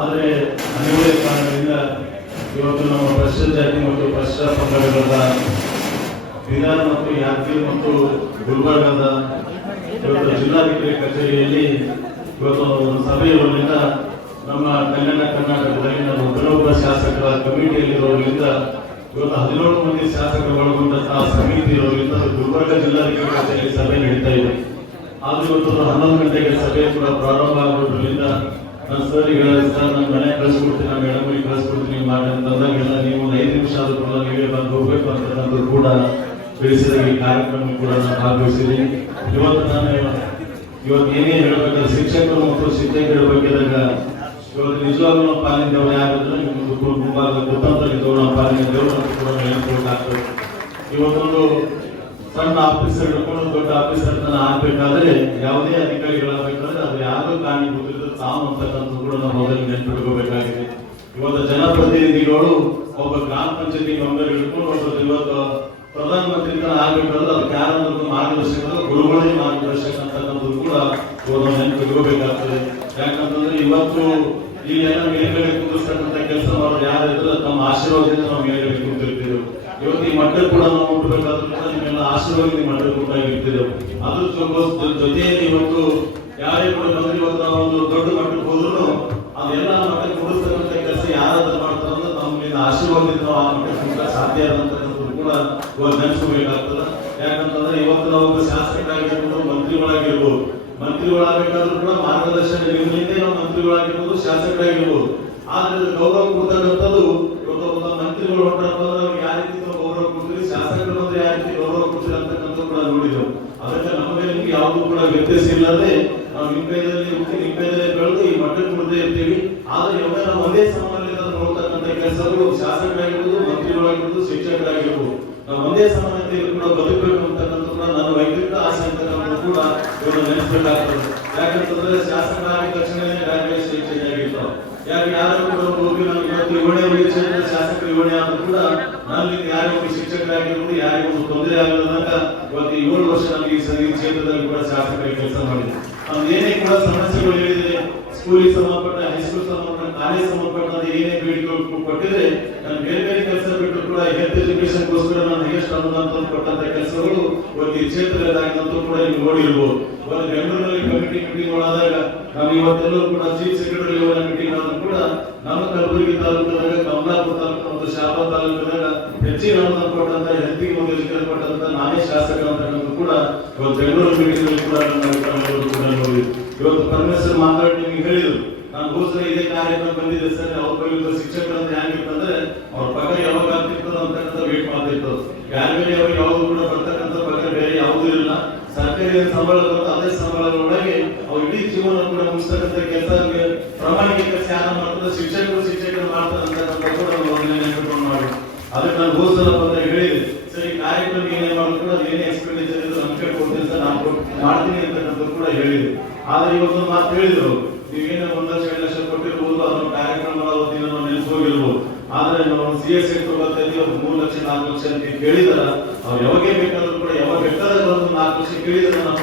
ಆದರೆ ಅನಿವಾರ್ಯ ಕಾರಣದಿಂದ ಇವತ್ತು ನಮ್ಮ ಪರಿಶಿಷ್ಟ ಜಾತಿ ಮತ್ತು ಪರಿಶಿಷ್ಟ ಪಂಗಡಗಳ ಬೀದರ್ ಮತ್ತು ಯಾದಗಿರಿ ಮತ್ತು ಗುಲ್ಬರ್ಗದ ಇವತ್ತು ಜಿಲ್ಲಾಧಿಕಾರಿ ಕಚೇರಿಯಲ್ಲಿ ಇವತ್ತು ಒಂದು ಸಭೆ ಇರೋದ್ರಿಂದ ನಮ್ಮ ಕಲ್ಯಾಣ ಕರ್ನಾಟಕದಲ್ಲಿ ನಮ್ಮ ಒಬ್ಬರೊಬ್ಬ ಶಾಸಕರ ಕಮಿಟಿಯಲ್ಲಿರೋದ್ರಿಂದ ಇವತ್ತು 17 ಮಂದಿ ಶಾಸಕರು ಒಳಗೊಂಡಂತಹ ಸಮಿತಿ ಇರೋದ್ರಿಂದ ಗುಲ್ಬರ್ಗ ಜಿಲ್ಲಾಧಿಕಾರಿ ಕಚೇರಿ ಸಭೆ ನಡೀತಾ ಇದೆ. ಆದ್ರೂ ಇವತ್ತು 11 ಗಂಟೆಗೆ ಸಭೆ ಕೂಡ ಪ್ರಾರಂಭ ಆಗೋದ್ರಿಂದ ನಾನು ಸರ್ ಸರ್ ನನ್ನ ಮನೆ ಕಳಿಸ್ಕೊಡ್ತೀನಿ, ನಾನು ಎಡಮುರಿ ಕಳಿಸ್ಕೊಡ್ತೀನಿ ಮಾಡಿ ಅಂತಂದಾಗೆಲ್ಲ ನೀವು ಒಂದು 5 ನಿಮಿಷ ಆದ್ರೂ ಕೂಡ ನೀವೇ ಬಂದು ಹೋಗ್ಬೇಕು ಅಂತಕ್ಕಂಥದ್ದು ಕೂಡ ತಿಳಿಸಿದ ಈ ಕಾರ್ಯಕ್ರಮ ಕೂಡ ನಾನು ಭಾಗವಹಿಸಿದ್ದೀನಿ. ಇವತ್ತು ಏನೇ ಹೇಳ್ಬೇಕಾದ್ರೆ ಶಿಕ್ಷಕರು ಮತ್ತು ಶಿಕ್ಷಕರ ಬಗ್ಗೆ ಇವತ್ತು ನಿಜವಾಗ್ಲೂ ಪಾಲಿನ ಯಾರಾದ್ರೆ ಮುಂಭಾಗ ಕುತಂತ್ರವಿದ್ದವರು ನಾವು ಪಾಲಿನ ದೇವರು ಅಂತ ಕೂಡ ಹೇಳ್ಕೊಳ್ಬೇಕಾಗ್ತದೆ. ಇವತ್ತೊಂದು ಸಣ್ಣ ಆಫೀಸರ್ ಹಿಡ್ಕೊಂಡು ದೊಡ್ಡ ಆಫೀಸರ್ ತನ ಆಗ್ಬೇಕಾದ್ರೆ ಯಾವುದೇ ಅಧಿಕಾರಿಗಳಾಗಬೇಕಾದ್ರೆ ಅದು ಯಾರು ಕಾಣಿಗೊತ್ತಿದ್ರೆ ತಾವು ಅಂತಕ್ಕಂಥ ಕೂಡ ನಾವು ಮೊದಲು ನೆನ್ಪಿಟ್ಕೋಬೇಕಾಗಿದೆ. ಇವತ್ತು ಜನಪ್ರತಿನಿಧಿಗಳು ಒಬ್ಬ ಗ್ರಾಮ ಪಂಚಾಯತಿ ಮೆಂಬರ್ ಹಿಡ್ಕೊಂಡು ಒಬ್ಬರು ಇವತ್ತು ಪ್ರಧಾನಮಂತ್ರಿ ಆಗ್ಬೇಕಾದ್ರೆ ಅದಕ್ಕೆ ಯಾರೊಂದು ಮಾರ್ಗದರ್ಶಕ ಗುರುಗಳೇ ಮಾರ್ಗದರ್ಶಕ ಅಂತಕ್ಕಂಥದ್ದು ಕೂಡ ಇವರು ನೆನ್ಪಿಟ್ಕೋಬೇಕಾಗ್ತದೆ. ಯಾಕಂತಂದ್ರೆ ಇವತ್ತು ಇಲ್ಲೆಲ್ಲ ಮೇಲ್ಗಡೆ ಕೂರಿಸ್ತಕ್ಕಂಥ ಕೆಲಸ ಮಾಡೋರು ಯಾರಿದ್ರೆ ತಮ್ಮ ಆಶೀರ್ವಾದದಿಂದ ನಾವು ಮೇಲ್ಗಡೆ ಕೂತಿರ್ತೀವಿ. ಇವತ್ತು ಈ ಮಟ್ಟಕ್ಕೆ ಕೂಡ ನಾವು ಮುಟ್ಟಬೇಕಾದ್ರೂ ಕೂಡ ನಿಮ್ಮೆಲ್ಲ ಆಶೀರ್ವಾದ ಈ ಮಟ್ಟಕ್ಕೆ ಕೂಡ ಇರ್ತಿದ್ದೆವು. ಅದ್ರ ಜೊತೆಯಲ್ಲಿ ಇವತ್ತು ಯಾರೇ ಕೂಡ ಬಂದ್ರೆ ಇವತ್ತು ನಾವು ಒಂದು ದೊಡ್ಡ ಮಟ್ಟಕ್ಕೆ ಹೋದ್ರು ಅದೆಲ್ಲ ಮಟ್ಟಕ್ಕೆ ಕೂಡಿಸ್ತಕ್ಕಂಥ ಕೆಲಸ ಯಾರಾದ್ರೂ ಮಾಡ್ತಾರಂದ್ರೆ ನಮ್ಮ ಆಶೀರ್ವಾದದಿಂದ ನಾವು ಆ ಮಟ್ಟಕ್ಕೆ ಸಾಧ್ಯ ಆದಂತಕ್ಕಂಥದ್ದು ಕೂಡ ಇವತ್ತು ನೆನೆಸ್ಕೋಬೇಕಾಗ್ತದೆ. ಯಾಕಂತಂದ್ರೆ ಇವತ್ತು ನಾವು ಶಾಸಕರಾಗಿರ್ಬೋದು, ಮಂತ್ರಿಗಳಾಗಬೇಕಾದ್ರೂ ಕೂಡ ಮಾರ್ಗದರ್ಶನ ನಿಮ್ಮಿಂದ ನಾವು ಮಂತ್ರಿಗಳಾಗಿರ್ಬೋದು, ಶಾಸಕರಾಗಿರ್ಬೋದು. ಆದ್ರೆ ಗೌರವ ಕೊಡ್ತಕ್ಕಂಥದ್ದು ಇವತ್ತು ಒಬ್ಬ ಮಂತ್ರಿಗಳು ಹೊಂಟಂತಂದ್ರೆ ಅವ್ರಿಗೆ ಯಾವ ರೀತಿ ಗೌರವ ಕೊಡ್ತೀವಿ, ಶಾಸಕರು ಬಂದ್ರೆ ಯಾವ ರೀತಿ ಗೌರವ ಕೊಡ್ತೀವಿ ಅಂತಕ್ಕಂಥದ್ದು ಕೂಡ ನೋಡಿದೆವು. ಅದಕ್ಕೆ ನಮಗೆ ನಿಮ್ಗೆ ಯಾವುದು ಕೂಡ ವ್ಯತ್ಯಾಸ ಇಲ್ಲದೆ ನಾವು ನಿಮ್ಮ ಕೈದಲ್ಲಿ ಹುಟ್ಟಿ ನಿಮ್ಮ ಕೈದಲ್ಲಿ ಬೆಳೆದು ಈ ಮಟ್ಟಕ್ಕೆ ಕೊಡದೇ ಇರ್ತೀವಿ. ಆದ್ರೆ ಇವಾಗ ನಾವು ಒಂದೇ ಸಮಾನದಲ್ಲಿ ನೋಡ್ತಕ್ಕಂಥ ಕೆಲಸಗಳು ಶಾಸಕರಾಗಿರ್ಬೋದು, ಮಂತ್ರಿಗಳಾಗಿರ್ಬೋದು, ಶಿಕ್ಷಕರಾಗಿರ್ಬೋದು ನಾವು ಒಂದೇ ಸಮಾನತೆಯಲ್ಲಿ ಕೂಡ ಬದುಕಬೇಕು ಅಂತಕ್ಕಂಥ ಕೂಡ ನನ್ನ ವೈಯಕ್ತಿಕ ಆಸೆ ಅಂತಕ್ಕಂಥದ್ದು ಕೂಡ ಇವರು ನೆನೆಸ್ಬೇಕಾಗ್ತದೆ. ಯಾಕಂತಂದ್ರೆ ಶಾಸಕರಾದ ತಕ್ಷಣ ಗ್ರಾಜುಯೇಟ್ ಶಿಕ್ಷಣ ಆಗಿರ್ತಾವ. ಯಾಕೆ ಯಾರು ಕೂಡ ಹೋಗಿ ನಾವು ಇವತ್ತು 7ನೇ ಕ್ಷೇತ್ರ ಶಾಸಕರು 7ನೇ ಆದ್ರೂ ಕೂಡ ನನ್ನಿಂದ ಯಾರಿಗೂ ಶಿಕ್ಷಕರಾಗಿರ್ಬೋದು ಯಾರಿಗೂ ಒಂದು ತೊಂದರೆ ಆಗದಂಗ ಇವತ್ತು 7 ವರ್ಷ ನಮಗೆ ಈ ಕ್ಷೇತ್ರದಲ್ಲಿ ಕೂಡ ಶಾಸಕರಿಗೆ ಕೆಲಸ ಮಾಡಿದೆ. ನಾವು ಏನೇ ಕೂಡ ಸಮಸ್ಯೆಗಳು ಹೇಳಿದ್ರೆ ಸ್ಕೂಲಿಗೆ ಸಂಬಂಧಪಟ್ಟ, ಹೈಸ್ಕೂಲ್ ಸಂಬಂಧಪಟ್ಟ, ಕಾಲೇಜ್ ಸಂಬಂಧಪಟ್ಟ ಏನೇ ಬೇಡಿಕೆ ಕೊಟ್ಟಿದ್ರೆ ನಾನು ಬೇರೆ ಬೇರೆ ಕೆಲಸ ಬಿಟ್ಟು ಕೂಡ ಹೆಲ್ತ್ ಎಜುಕೇಶನ್ಗೋಸ್ಕರ ನಾನು ಎಷ್ಟು ಅನುದಾನ ಕೊಟ್ಟಂತ ಕೆಲಸಗಳು ಇವತ್ತು ಈ ಕ್ಷೇತ್ರದಾಗಿನಂತೂ ಕೂಡ ನೀವು ನೋಡಿರ್ಬೋದು. ಇವತ್ತು ಬೆಂಗಳೂರಲ್ಲಿ ಕಮಿಟಿ ಮೀಟಿಂಗ್ ಆದಾಗ ನಾವು ಇವತ್ತೆಲ್ಲರೂ ಕೂಡ ಚೀಫ್ ಸೆಕ್ರೆಟರಿ ಲೆವೆಲ್ ಮೀಟಿಂಗ್ ಆದ್ರೂ ಕೂಡ ನಮ್ಮ ಕಲಬುರಗಿ ತಾಲೂಕದಾಗ, ಕಮಲಾಪುರ ತಾಲೂಕು ಮತ್ತು ಶಾಪುರ ತಾಲೂಕದಾಗ ಹೆಚ್ಚಿನ ಅನುದಾನ ಕೊಟ್ಟಂತ ಹೆಲ್ತಿಗೆ ಒಂದು ಎಜುಕೇಶನ್ ಕೊಟ್ಟಂತ ನಾನೇ ಶಾಸಕ ಅಂತಕ್ಕಂಥ ಕೂಡ ಇವತ್ತು ಬೆಂಗಳೂರು ಮೀಟಿಂಗ್ ಕೂಡ ನೋಡಿ ಇವತ್ತು ಪರಮೇಶ್ವರ್ ಮಾತಾಡಿ ನಿಮ್ಗೆ ಹೇಳಿದ್ರು. ನಾನು ಹೋದ್ರೆ ಇದೇ ಕಾರ್ಯಕ್ರಮ ಬಂದಿದೆ ಸರ್, ಅವ್ರ ಬಗ್ಗೆ ಶಿಕ್ಷಕರಂತ ಹೆಂಗಿರ್ತಂದ್ರೆ ಅವ್ರ ಪಗಾರ ಯಾವಾಗ ಆಗ್ತಿರ್ತದ ಅಂತಕ್ಕಂಥ ವೇಟ್ ಮಾಡ್ತಿರ್ತದೆ. ಯಾರಿಗೆ ಅವ್ರಿಗೆ ಯಾವ್ದು ಕೂಡ ಬರ್ತಕ್ಕಂಥ ಪಗಾರ ಬೇರೆ ಯಾವುದೂ ಇಲ್ಲ. ಸರ್ಕಾರಿ ಸಂಬಳ ಬರುತ್ತೆ, ಅದೇ ಸಂಬಳದೊಳಗೆ ಅವ್ರು ಇಡೀ ಜೀವನ ಕೂಡ ಮುಗಿಸ್ತಕ್ಕಂಥ ಕೆಲಸ ಪ್ರಾಮಾಣಿಕ ಕೆಲಸ ಯಾರು ಮಾಡ್ತಾರೆ, ಶಿಕ್ಷಕರು ಮಾಡ್ತಾರೆ ಅಂತಕ್ಕಂಥ ಕೂಡ ನೆನಪಿಟ್ಕೊಂಡು ಮಾಡಿ. ಅದಕ್ಕೆ ನಾನು ಹೋದ್ಸಲ ಬಂದ ಹೇಳಿದೆ ಸರ್, ಈ ಕಾರ್ಯಕ್ರಮ ಏನೇ ಮಾಡಿದ್ರು ಕೂಡ ಏನೇ ಎಕ್ಸ್ಪೆಂಡಿಚರ್ ಇದ್ರೆ ನಮ್ಮ ಕಡೆ ಕೊಡ್ತೀನಿ ಸರ್, ನಾನು ಮಾಡ್ತೀನಿ ಅಂತಕ್ಕಂಥ ಕೂಡ ಹೇಳಿದೆ. ಆದ್ರೆ ಇವತ್ತೊಂದು ಮಾತು ಹೇಳಿದ್ರು, ನೀವೇನೋ 1 ಲಕ್ಷ 2 ಲಕ್ಷ ಕೊಟ್ಟಿರ್ಬೋದು, ಅದನ್ನ ಕಾರ್ಯಕ್ರಮ ದಿನ ನಾವು ನೆನೆಸ್ಕೋಗಿರ್ಬೋದು. ಆದ್ರೆ ನಾವು CS ತಗೋತಾ ಇದೀವಿ 3 ಲಕ್ಷ 4 ಲಕ್ಷ ಅಂತ ಕೇಳಿದಾರ ಅವ್ರು ಯಾವಾಗ ಬೇಕಾದ್ರೂ ಕೂಡ ಯಾವಾಗ ಬೇಕಾದ್ರೆ 4 ಲಕ್ಷ ಕೇಳಿದ್ರೆ ನಾವು